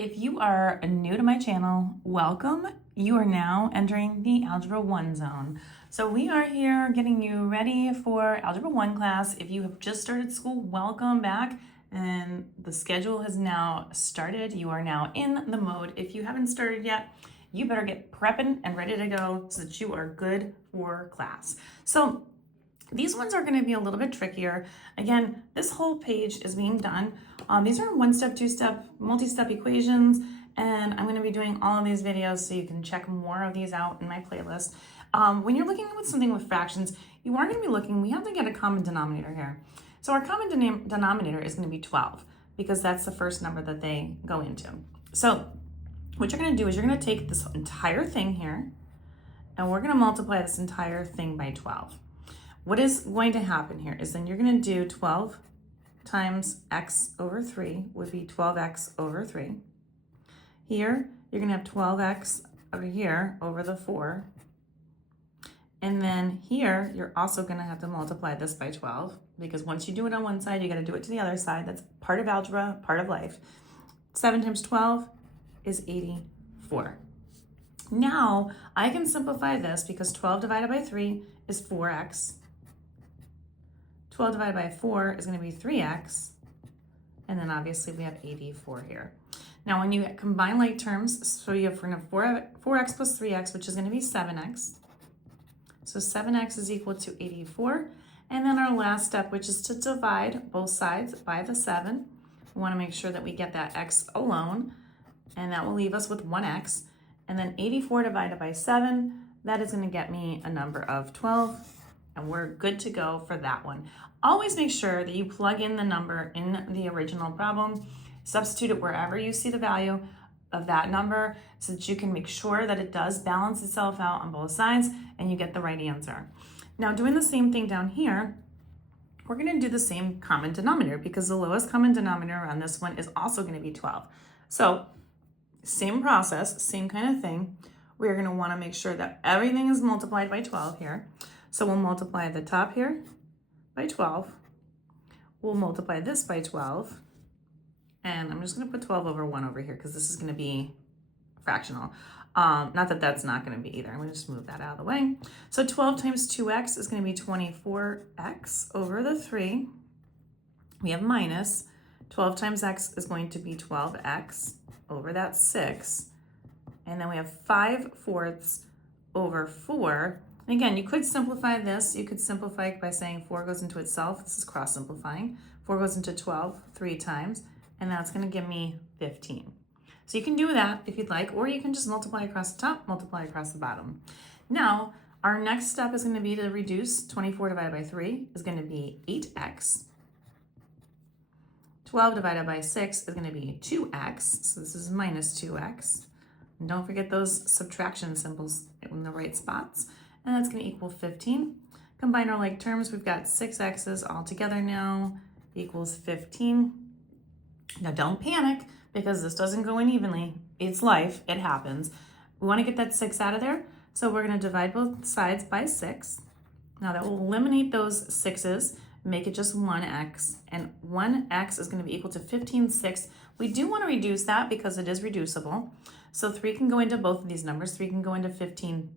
If you are new to my channel, welcome. You are now entering the Algebra 1 zone. So we are here getting you ready for Algebra 1 class. If you have just started school, welcome back. And the schedule has now started. You are now in the mode. If you haven't started yet, you better get prepping and ready to go so that you are good for class. So these ones are going to be a little bit trickier. Again, this whole page is being done. These are one-step, two-step, multi-step equations, and I'm going to be doing all of these videos so you can check more of these out in my playlist. When you're looking at something with fractions, you are going to be looking, we have to get a common denominator here. So our common denominator is going to be 12 because that's the first number that they go into. So what you're going to do is you're going to take this entire thing here, and we're going to multiply this entire thing by 12. What is going to happen here is then you're going to do 12 times x over 3 would be 12x over 3. Here, you're going to have 12x over here over the 4. And then here, you're also going to have to multiply this by 12 because once you do it on one side, you got to do it to the other side. That's part of algebra, part of life. 7 times 12 is 84. Now, I can simplify this because 12 divided by 3 is 4x. 12 divided by 4 is going to be 3x, and then obviously we have 84 here. Now when you combine like terms, so you have 4x plus 3x, which is going to be 7x. So 7x is equal to 84. And then our last step, which is to divide both sides by the 7. We want to make sure that we get that x alone, and that will leave us with 1x. And then 84 divided by 7, that is going to get me a number of 12. And we're good to go for that one. Always make sure that you plug in the number in the original problem, substitute it wherever you see the value of that number so that you can make sure that it does balance itself out on both sides and you get the right answer. Now doing the same thing down here, we're going to do the same common denominator because the lowest common denominator on this one is also going to be 12. So same process, same kind of thing. We're going to want to make sure that everything is multiplied by 12 here. So we'll multiply the top here by 12. We'll multiply this by 12. And I'm just going to put 12 over 1 over here because this is going to be fractional. Not that that's not going to be either. I'm going to just move that out of the way. So 12 times 2x is going to be 24x over the 3. We have minus 12 times x is going to be 12x over that 6. And then we have 5/4 over 4. And again, you could simplify this. You could simplify it by saying 4 goes into itself. This is cross simplifying. 4 goes into 12 3 times, and that's going to give me 15. So you can do that if you'd like, or you can just multiply across the top, multiply across the bottom. Now, our next step is going to be to reduce 24 divided by 3 is going to be 8x. 12 divided by 6 is going to be 2x, so this is minus 2x. And don't forget those subtraction symbols in the right spots. And that's going to equal 15. Combine our like terms, we've got 6x's all together now equals 15. Now don't panic because this doesn't go in evenly. It's life, it happens. We want to get that 6 out of there, so we're going to divide both sides by 6. Now that will eliminate those 6's, make it just 1x, and 1x is going to be equal to 15/6. We do want to reduce that because it is reducible. So 3 can go into both of these numbers. 3 can go into 15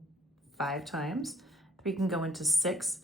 5 times. 3 can go into 6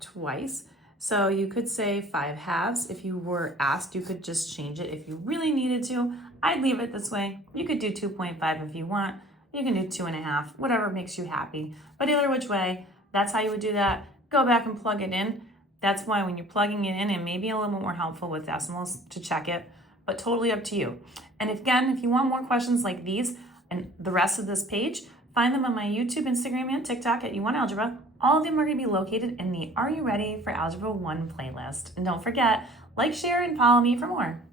twice. So you could say 5/2. If you were asked, you could just change it if you really needed to. I'd leave it this way. You could do 2.5 if you want. You can do 2.5, whatever makes you happy. But either which way, that's how you would do that. Go back and plug it in. That's why when you're plugging it in, it may be a little bit more helpful with decimals to check it, but totally up to you. And if you want more questions like these and the rest of this page, find them on my YouTube, Instagram, and TikTok at U1Algebra. All of them are going to be located in the Are You Ready for Algebra 1 playlist. And don't forget, like, share, and follow me for more.